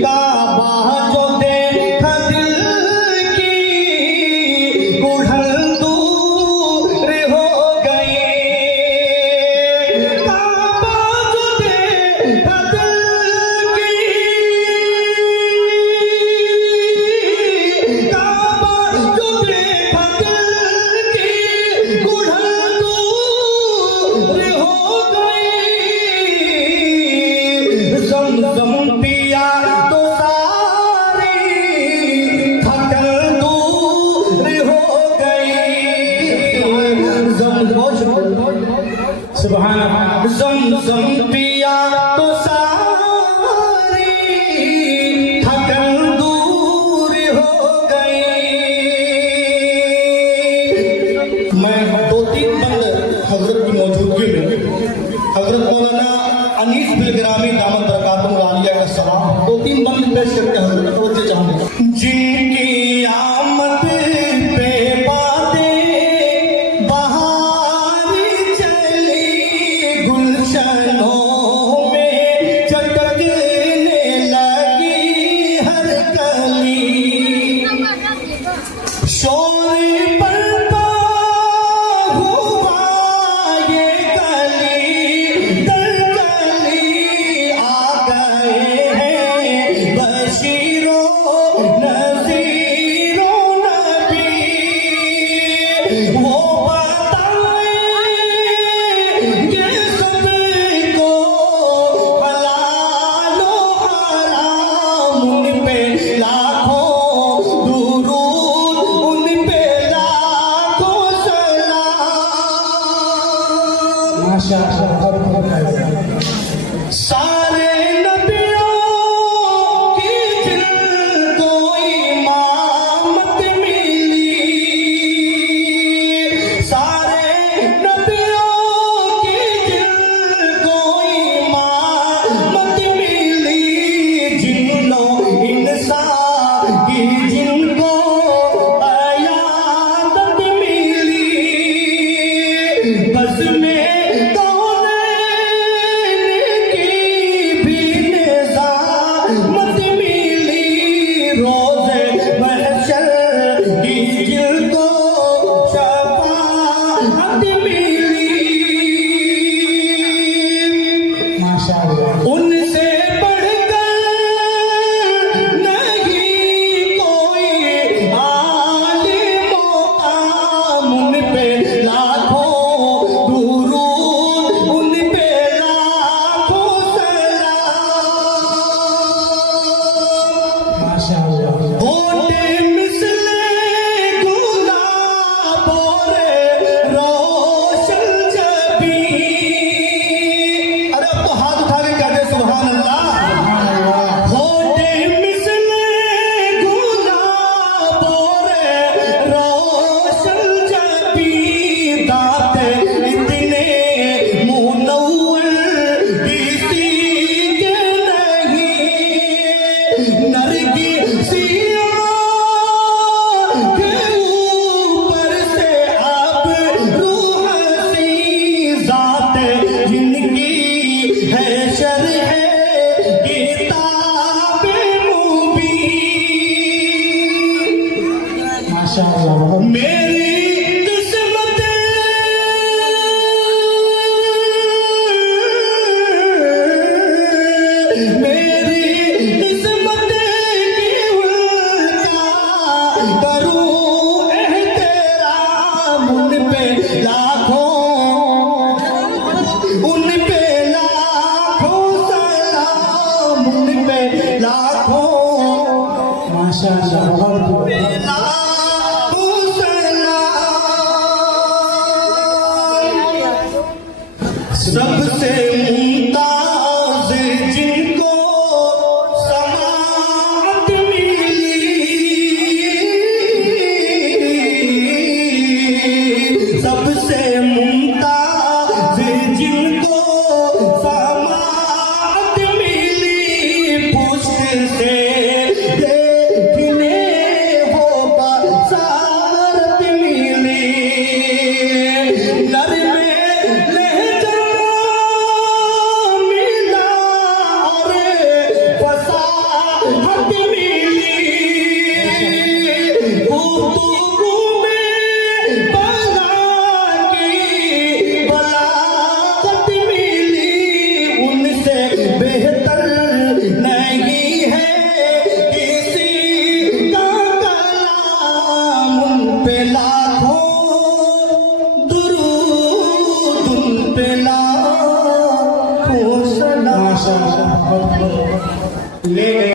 काबा जो देखा दिल की उड़न दूर हो गई। काबा जो देखा दिल की, काबा जो देखा दिल की उड़न दूर हो गई। ज़म-ज़म पिया तो सारी थकन दूर हो गई। सुभान अल्लाह। ज़म-ज़म पिया तो सारी थकन दूर हो गई। मैं 2-3 बंद हजरत की मौजूदगी में हजरत मौलाना अनीस बिलग्रामी दामद बरकातुहु आलिया का सलाम 2-3 बंद पेश करके हजरत तवज्जो चाहूंगा। जिनकी आमद पे बातें बहार चली, गुलशनों में चटकने लगी हर कली। शोर बरपा हुआ ये गली दर गली, आ गए हैं बशीरों नज़ीरों नबी। वो बताएंगे सबको हलाल व हराम। उन पे लाखों दुरूद, उन पे लाखों सलाम। माशाअल्लाह। सारे नबियों की जिनको इमामत मिली, सारे नबियों की जिनको इमामत मिली, जिन्नो इंसान की जिनको अयादत मिली। बस में कौनैन की भी निज़ामत मिली, रोज़े महशर की जिनको शफ़ाअत मिली। माशाअल्लाह। उनसे बढ़कर नहीं कोई आलिम मुक़ाम। उन पे लाखों दुरूद, उन पे लाखों सलाम। माशाअल्लाह। होते मिसले गुलाबों रे रोशन जबीं। अरे अब तो हाथ उठा के कहते सुभान अल्लाह। होते मिसले गुलाबों रे रोशन जबीं। दाते इतने मुनव्वर किसी के नहीं। नरगिसियों के ऊपर से अब रूह सी ज़ात जिनकी है शरह किताब मुबीन। माशाअल्लाह। मेरी किस्मत मेरी किस्मत की उल्टा करूं एहतराम। उन पे लाखों सलाम। उन पे लाखों माशाअल्लाह। लाखों सलाम। सबसे मुमताज जिनको समाअत मिली, सबसे मुमताज जिनको समाअत मिली। पुष्ट से देखने होगा मोहम्मद को ले गए।